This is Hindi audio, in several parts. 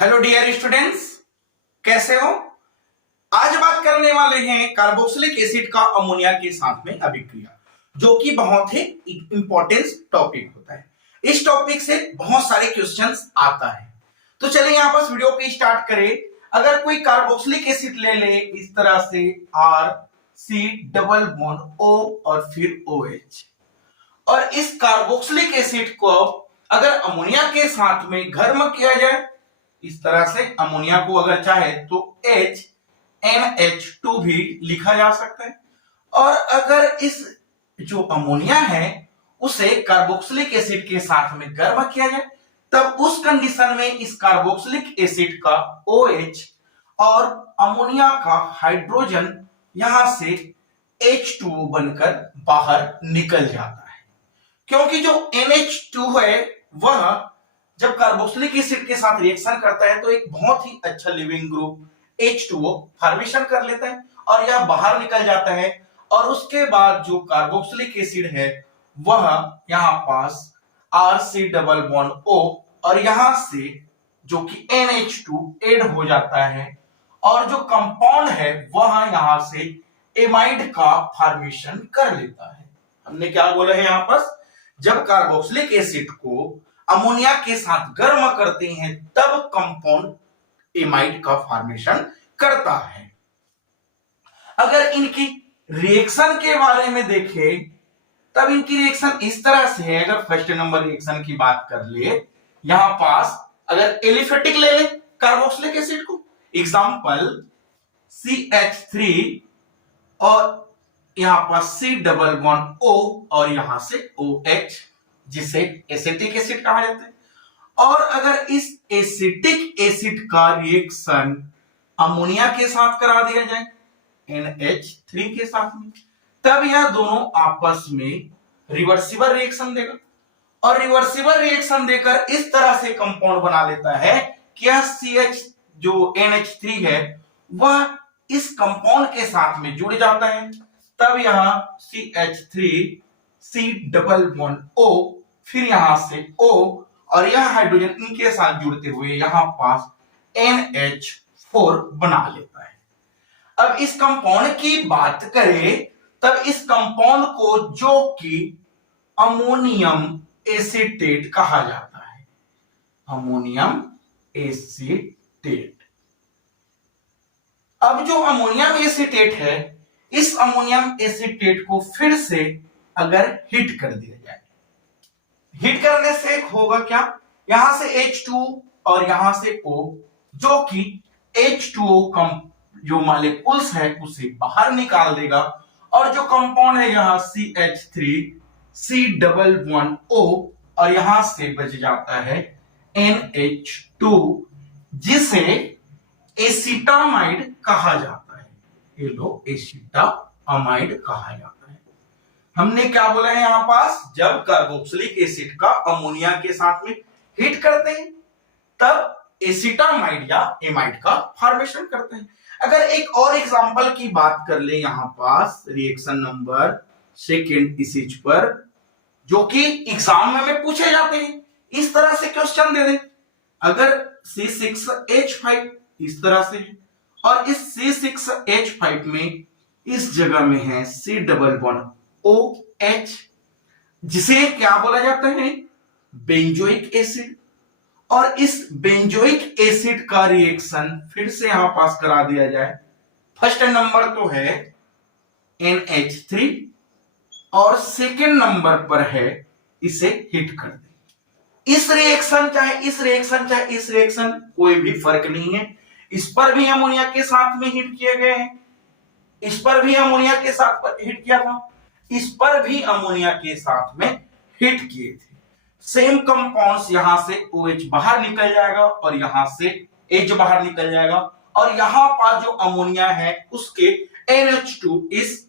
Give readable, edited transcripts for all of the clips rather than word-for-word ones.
हेलो डियर स्टूडेंट्स, कैसे हो। आज बात करने वाले हैं कार्बोक्सिलिक एसिड का अमोनिया के साथ में अभिक्रिया, जो कि बहुत ही इंपॉर्टेंट टॉपिक होता है। इस टॉपिक से बहुत सारे क्वेश्चंस आता है। तो चलिए यहाँ पर वीडियो को स्टार्ट करें। अगर कोई कार्बोक्सिलिक एसिड ले ले इस तरह से R C double bond O और फिर OH, और इस कार्बोक्सिलिक एसिड को अगर अमोनिया के साथ में गर्म किया जाए, इस तरह से अमोनिया को अगर चाहे तो NH2 भी लिखा जा सकता है। और अगर इस जो अमोनिया है उसे कार्बोक्सिलिक एसिड के साथ में गर्म किया जाए, तब उस कंडीशन में इस कार्बोक्सिलिक एसिड का OH और अमोनिया का हाइड्रोजन यहां से H2O बनकर बाहर निकल जाता है। क्योंकि जो NH2 है वह जब कार्बोक्सिलिक एसिड के साथ रिएक्शन करता है तो एक बहुत ही अच्छा लिविंग ग्रुप H2O फॉर्मेशन कर लेता है और यह बाहर निकल जाता है। और उसके बाद जो कार्बोक्सिलिक एसिड है वह यहां पास RC डबल बॉन्ड O और यहां से जो कि NH2 ऐड हो जाता है और जो कंपाउंड है वह यहां से एमाइड का फॉर्मेशन कर लेता है। हमने क्या बोला है यहां पर, जब कार्बोक्सिलिक एसिड को अमोनिया के साथ गर्म करते हैं तब कंपाउंड एमाइड का फॉर्मेशन करता है। अगर इनकी रिएक्शन के बारे में देखें तब इनकी रिएक्शन इस तरह से है। अगर फर्स्ट नंबर रिएक्शन की बात कर ले, यहां पास अगर एलिफेटिक ले ले कार्बोक्सिलिक एसिड को, एग्जांपल CH3 और यहां पास C डबल बॉन्ड O और यहां से OH, जिसे एसिटिक एसिड कहा जाता है। और अगर इस एसिटिक एसिड का रिएक्शन अमोनिया के साथ करा दिया जाए NH3 के साथ में, तब यह दोनों आपस में रिवर्सिबल रिएक्शन देगा और रिवर्सिबल रिएक्शन देकर इस तरह से कंपाउंड बना लेता है कि यह CH जो NH3 है वह इस कंपाउंड के साथ में जुड़ जाता है। तब यहां CH3 C double bond O, फिर यहां से O और यह हाइड्रोजन इनके साथ जुड़ते हुए यहां पास NH4 बना लेता है। अब इस कंपाउंड की बात करें तब इस कंपाउंड को जो कि अमोनियम एसीटेट कहा जाता है, अमोनियम एसीटेट। अब जो अमोनियम एसीटेट है, इस अमोनियम एसीटेट को फिर से अगर हीट कर दिया जाए, हीट करने से होगा क्या, यहां से H2 और यहां से O, जो कि H2O कम जो मॉलिक्यूल्स है उसे बाहर निकाल देगा और जो कंपाउंड है यहां CH3 C double bond O और यहां से बच जाता है NH2, जिसे एसिटामाइड कहा जाता है। ये लो एसिटामाइड कहा जाता है। हमने क्या बोला है यहां पास, जब कार्बोक्सिलिक एसिड का अमोनिया के साथ में हीट करते हैं तब एसिटामाइड या एमाइड का फॉर्मेशन करते हैं। अगर एक और एग्जांपल की बात कर ले यहां पास, रिएक्शन नंबर सेकंड इस चीज पर, जो कि एग्जाम में हमें पूछे जाते हैं, इस तरह से क्वेश्चन दे दे। अगर C6H5 इस तरह से है और इस C6H5 में इस जगह में है C डबल बॉन्ड OH, जिसे क्या बोला जाता है, बेंजोइक एसिड। और इस बेंजोइक एसिड का रिएक्शन फिर से यहां पास करा दिया जाए, फर्स्ट नंबर तो है NH3 और सेकंड नंबर पर है इसे हिट कर दे। इस रिएक्शन चाहे इस रिएक्शन चाहे इस रिएक्शन कोई भी फर्क नहीं है। इस पर भी अमोनिया के साथ में हिट किए गए हैं, इस पर भी अमोनिया के साथ हिट किया था, इस पर भी अमोनिया के साथ में हिट किए थे। सेम कंपाउंड्स, यहां से OH बाहर निकल जाएगा और यहां से H बाहर निकल जाएगा और यहां पर जो अमोनिया है उसके NH2 इस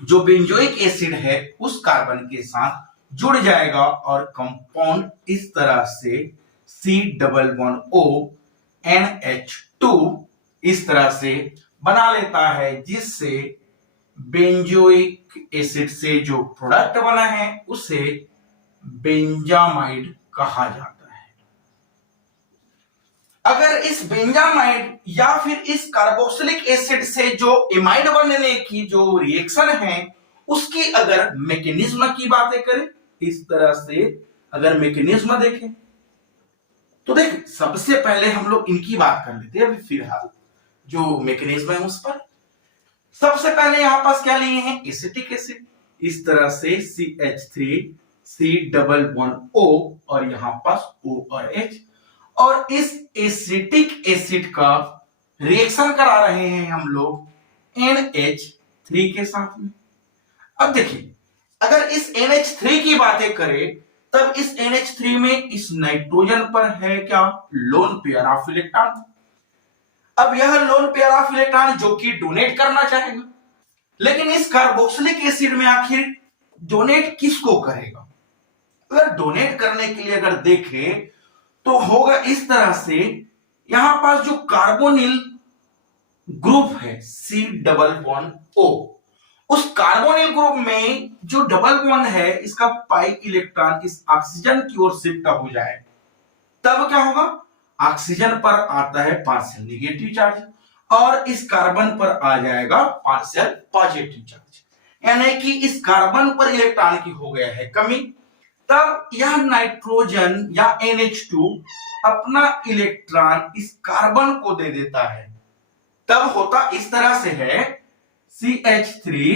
जो बेंजोइक एसिड है उस कार्बन के साथ जुड़ जाएगा और कंपाउंड इस तरह से C double bond O NH2 इस तरह से बना लेता है, जिससे बेंजोइक एसिड से जो प्रोडक्ट बना है उसे बेंजामाइड कहा जाता है। बेंजामाइड या फिर इस कार्बोक्सिलिक एसिड से जो एमाइड बनने की जो रिएक्शन है उसकी अगर मैकेनिज्म की बातें करें, इस तरह से अगर मैकेनिज्म देखें तो देख सबसे पहले हम लोग इनकी बात कर लेते हैं अभी फिलहाल जो मैकेनिज्म है उस पर। सबसे पहले यहां पास क्या लिए हैं, एसिटिक एसिड, इस तरह से CH3 C double bond O और यहां पास O और H, और इस एसिटिक एसिड का रिएक्शन करा रहे हैं हम लोग NH3 के साथ में। अब देखिए अगर इस NH3 की बातें करें तब इस NH3 में इस नाइट्रोजन पर है क्या, लोन पेयर ऑफ इलेक्ट्रॉन। अब यह लोन पेयर ऑफ इलेक्ट्रॉन जो कि डोनेट करना चाहेगा, लेकिन इस कार्बोक्सिलिक एसिड में आखिर डोनेट किसको करेगा। अगर डोनेट करने के लिए अगर देखें तो होगा इस तरह से, यहां पास जो कार्बोनिल ग्रुप है C डबल बॉन्ड O, उस कार्बोनिल ग्रुप में जो डबल बॉन्ड है इसका पाई इलेक्ट्रॉन इस ऑक्सीजन की ओर शिफ्ट हो जाए, तब क्या होगा, ऑक्सीजन पर आता है पार्शियल नेगेटिव चार्ज और इस कार्बन पर आ जाएगा पार्शियल पॉजिटिव चार्ज, यानी कि इस कार्बन पर इलेक्ट्रॉन की हो गया है कमी। तब यह नाइट्रोजन या NH2 अपना इलेक्ट्रॉन इस कार्बन को दे देता है, तब होता इस तरह से है CH3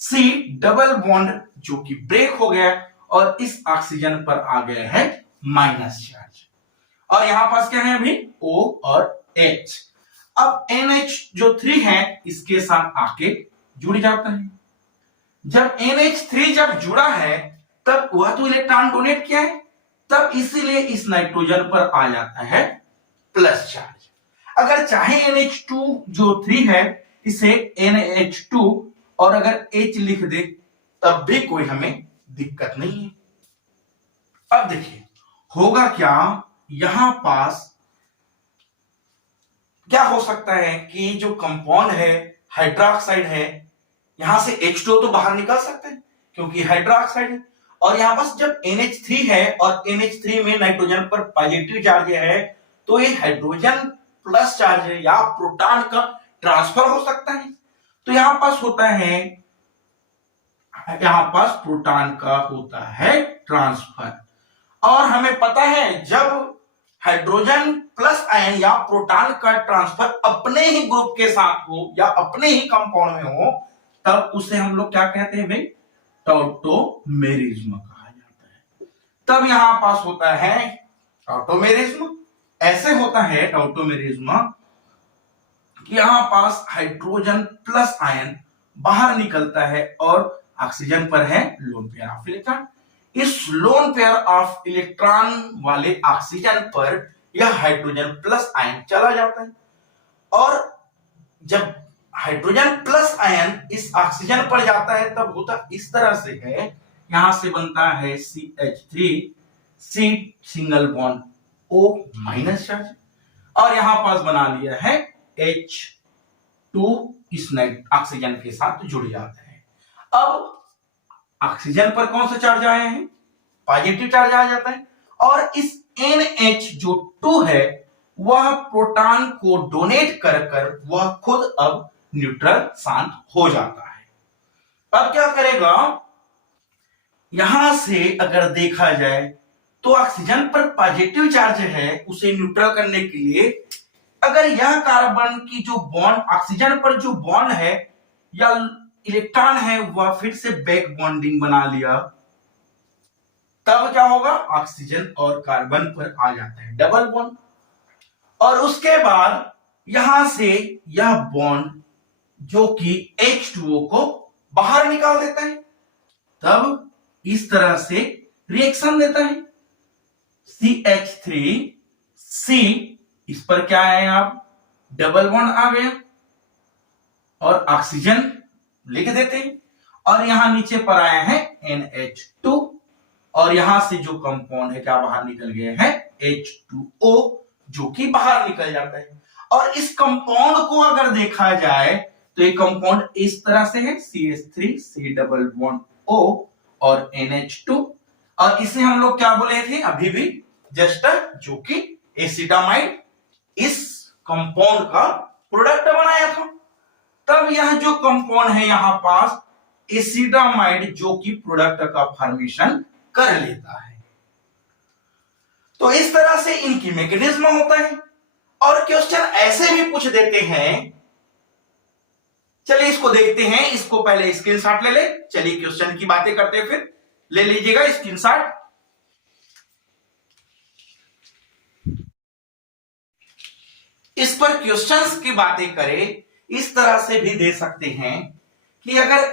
C डबल बॉन्ड जो कि ब्रेक हो गया और इस ऑक्सीजन पर आ गया है माइनस चार्ज, और यहां पास क्या है अभी O और H। अब NH जो 3 है इसके साथ आके जुड़ जाता है। जब NH3 जब जुड़ा है तब वह तो इलेक्ट्रॉन डोनेट किया है, तब इसीलिए इस नाइट्रोजन पर आ जाता है प्लस चार्ज। अगर चाहे NH2 जो 3 है इसे NH2 और अगर H लिख दे तब भी कोई हमें दिक्कत नहीं है। अब देखिए होगा क्या, यहां पास क्या हो सकता है कि जो कंपाउंड है हाइड्रोक्साइड है, यहां से H2 तो बाहर निकल सकते हैं क्योंकि हाइड्रोक्साइड है, और यहां पास जब NH3 है और NH3 में नाइट्रोजन पर पॉजिटिव चार्ज है तो ये हाइड्रोजन प्लस चार्ज है या प्रोटॉन का ट्रांसफर हो सकता है। तो यहां पास होता है, यहां पास प्रोटॉन का होता है ट्रांसफर, और हमें पता है जब हाइड्रोजन प्लस आयन या प्रोटॉन का ट्रांसफर अपने ही ग्रुप के साथ हो या अपने ही कंपाउंड में हो तब उसे हम लोग क्या कहते हैं भाई, टॉटोमेरिज्म कहा जाता है। तब यहां पास होता है टॉटोमेरिज्म। ऐसे होता है टॉटोमेरिज्म कि यहां पास हाइड्रोजन प्लस आयन बाहर निकलता है और ऑक्सीजन पर है लोन पेयर ऑफ इलेक्ट्रॉन। इस लोन पेयर ऑफ इलेक्ट्रॉन वाले ऑक्सीजन पर यह हाइड्रोजन प्लस आयन चला जाता है, और जब हाइड्रोजन प्लस आयन इस ऑक्सीजन पर जाता है तब होता इस तरह से है, यहां से बनता है CH3 C single bond O minus charge, और यहां पास बना लिया है H2 इस ऑक्सीजन के साथ जुड़ जाता है। अब ऑक्सीजन पर कौन सा चार्ज आए हैं, पॉजिटिव चार्ज आ जाता है, और इस NH जो 2 है वह प्रोटॉन को डोनेट कर कर वह खुद अब न्यूट्रल शांत हो जाता है। अब क्या करेगा, यहां से अगर देखा जाए तो ऑक्सीजन पर पॉजिटिव चार्ज है, उसे न्यूट्रल करने के लिए अगर यह कार्बन की जो बॉन्ड ऑक्सीजन पर जो बॉन्ड है या इलेक्ट्रॉन है वह फिर से बैक बॉन्डिंग बना लिया, तब क्या होगा, ऑक्सीजन और कार्बन पर आ जाता है डबल बॉन्ड, और उसके बाद यहां से यह बॉन्ड जो कि H2O को बाहर निकाल देता है, तब इस तरह से रिएक्शन देता है CH3 C, इस पर क्या है आप डबल बॉन्ड आ गया और ऑक्सीजन लिख देते हैं, और यहां नीचे पर आया है NH2 और यहां से जो कंपाउंड है क्या बाहर निकल गया है H2O जो कि बाहर निकल जाता है। और इस कंपाउंड को अगर देखा जाए तो ये कंपाउंड इस तरह से है CH3 C double bond O और NH2, और इसे हम लोग क्या बोले थे अभी भी जस्ट जो कि एसिटामाइड इस कंपाउंड का प्रोडक्ट बनाया था। तब यह जो कंपाउंड है यहां पास एसिडामाइड जो कि प्रोडक्ट का फॉर्मेशन कर लेता है। तो इस तरह से इनकी मैकेनिज्म होता है। और क्वेश्चन ऐसे भी पूछ देते हैं, चलिए इसको देखते हैं। इसको पहले स्क्रीनशॉट ले ले। चलिए क्वेश्चन की बातें करते हैं, फिर ले लीजिएगा स्क्रीनशॉट। इस पर क्वेश्चंस की बातें करें, इस तरह से भी दे सकते हैं कि अगर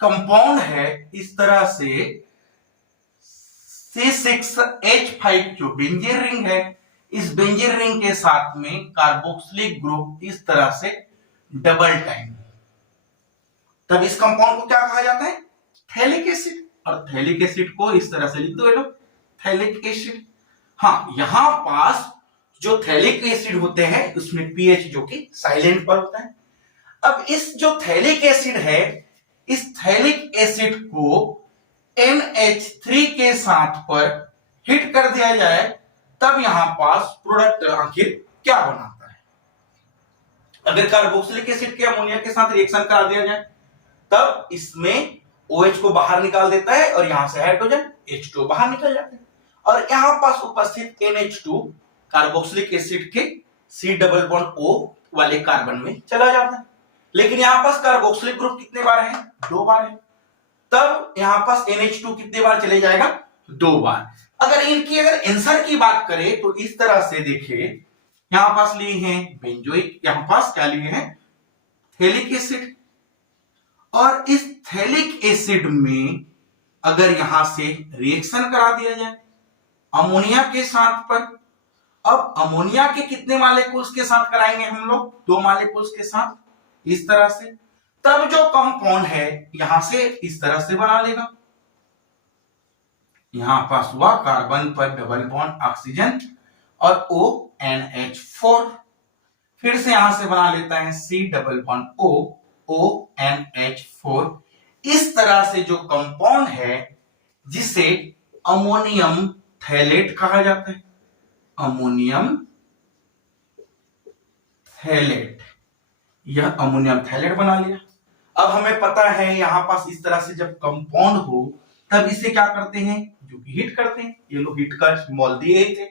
कंपाउंड है इस तरह से C6H5 जो बेंजीन रिंग है, इस बेंजीन रिंग के साथ में कार्बोक्सिलिक ग्रुप इस तरह से डबल टाइम, तब इस कंपाउंड को क्या कहा जाता है? Phthalic acid. और थैलिक एसिड को इस तरह से लिख दो बेटा, थैलिक एसिड। हाँ, यहां पास जो थैलिक एसिड होते हैं उसमें पीएच जो कि साइलेंट पर होता है। अब इस जो थैलिक एसिड है, इस थैलिक एसिड को NH3 के साथ पर हिट कर दिया जाए, तब यहां पास प्रोडक्ट आखिर क्या बनाता है? अगर कार्बोक्सिलिक एसिड के अमोनिया के साथ रिएक्शन करा दिया जाए, तब इसमें OH को बाहर निकाल देता है और यहां से हाइड्रोजन H2 बाहर निकल जाता है, और यहां पास उपस्थित NH2 कार्बोक्सिलिक एसिड के C डबल बॉन्ड O वाले कार्बन में चला जाता है। लेकिन यहां पास कार्बोक्सिलिक ग्रुप कितने बार है? 2 बार है। तब यहां पास NH2 कितने बार चले जाएगा? 2 बार। अगर आंसर की बात करें तो इस तरह से देखिए, यहां पास लिए हैं बेंजोइक, यहां पास क्या लिए हैं? Phthalic acid. और इस थैलिक एसिड में अगर यहां से रिएक्शन करा दिया जाए अमोनिया के साथ पर, अब अमोनिया के कितने मॉलिक्यूल्स के साथ कराएंगे हम लोग? 2 मॉलिक्यूल्स के साथ, इस तरह से। तब जो कंपाउंड है यहां से इस तरह से बना लेगा। यहां पास हुआ कार्बन पर डबल बॉन्ड ऑक्सीजन और ONH4, फिर से यहां से बना लेता है C double bond O, ONH4। इस तरह से जो कंपाउंड है जिसे अमोनियम थैलेट कहा जाता है, अमोनियम थैलेट, यह अमोनियम थैलेट बना लिया। अब हमें पता है यहां पास इस तरह से जब कंपाउंड हो तब इसे क्या करते हैं? जो कि हीट करते हैं। ये लोग हीट का सिंबल दिए थे।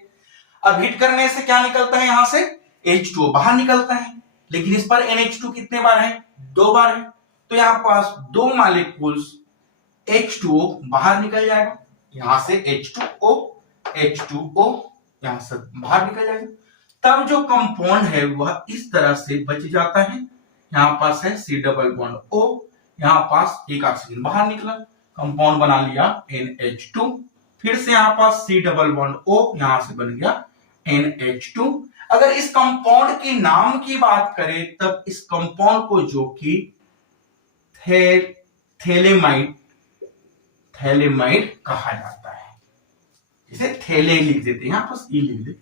अब हीट करने से क्या निकलता है? यहां से H2O बाहर निकलता है, लेकिन इस पर NH2 कितने बार है? 2 बार है। तो यहां पास 2 मॉलिक्यूल्स H2O बाहर निकल जाएगा, यहां से H2O यहां से बाहर निकल जाएगा। तब जो कंपाउंड है वह इस तरह से बच जाता है। यहां पास है C डबल बॉन्ड O, यहां पास एक ऑक्सीजन बाहर निकला, कंपाउंड बना लिया NH2। फिर से यहां पास C डबल बॉन्ड O, यहां से बन गया NH2। अगर इस कंपाउंड के नाम की बात करें तब इस कंपाउंड को जो कि थैलेमाइड कहा जाता है। इसे थैले लिख देते हैं, यहां पास ई लिख दे,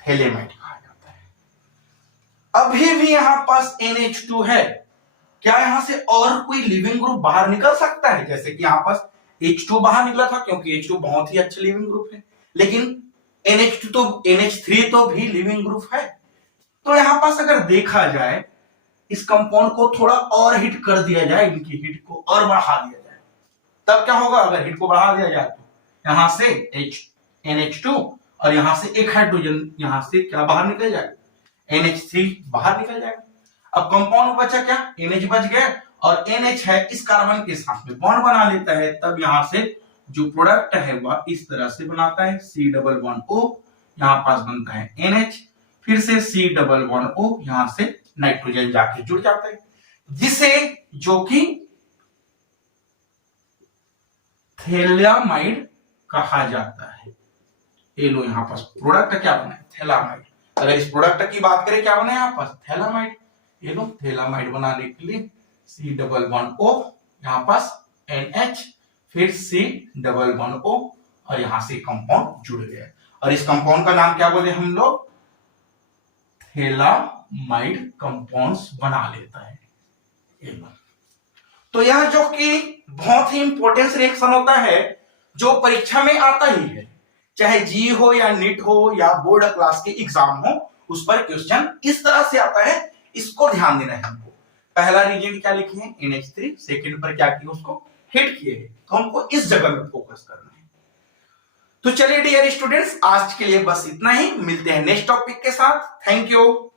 थैलेमाइड कहा जाता है। अभी भी यहां पास NH2 है। क्या यहां से और कोई लिविंग ग्रुप बाहर निकल सकता है? जैसे कि यहां पास H2 बाहर निकला था, क्योंकि H2 बहुत ही अच्छा लिविंग ग्रुप है, लेकिन NH3 तो भी लिविंग ग्रुप है। तो यहां पास अगर देखा जाए इस कंपाउंड को थोड़ा और हिट कर दिया जाए, इनकी हिट को और बढ़ा दिया जाए, तब क्या होगा? अगर हिट को बढ़ा दिया जाए तो यहां से NH2 और यहां से एक हाइड्रोजन यहां से क्या बाहर निकल जाएगा? NH3 बाहर निकल जाएगा। अब कंपाउंड बचा क्या? NH बच गया, और NH है इस कार्बन के साथ में बॉन्ड बना लेता है। तब यहां से जो प्रोडक्ट है वह इस तरह से बनाता है C डबल बॉन्ड O, यहां पास बनता है NH, फिर से C डबल बॉन्ड O, यहां से नाइट्रोजन जाके जुड़ जाता है, जिसे जो कि थैलामाइड कहा जाता है। ये लो यहां पास प्रोडक्ट क्या बना है? थैलामाइड। अगर इस प्रोडक्ट की बात करें क्या बना है यहां पास? थैलामाइड। ये लो थैलामाइड बनाने के लिए C डबल बॉन्ड O, यहां पास NH, फिर C डबल बॉन्ड O, और यहां से कंपाउंड जुड़ गया। और इस कंपाउंड का नाम क्या बोले हम लोग? थैलामाइड कंपाउंड्स बना लेता है। तो यह जो कि बहुत ही इंपॉर्टेंट रिएक्शन होता है, जो परीक्षा में आता ही है, चाहे जी हो या नीट हो या बोर्ड क्लास के एग्जाम हो, उस पर क्वेश्चन इस तरह से आता है, इसको ध्यान देना है हमको। पहला रीजन क्या लिखे हैं, NH3, सेकंड पर क्या किया, उसको हिट किए हैं, तो हमको इस जगह में फोकस करना है। तो चलिए डियर स्टूडेंट्स, आज के लिए बस इतना ही, मिलते हैं नेक्स्ट टॉपिक के साथ। Thank you.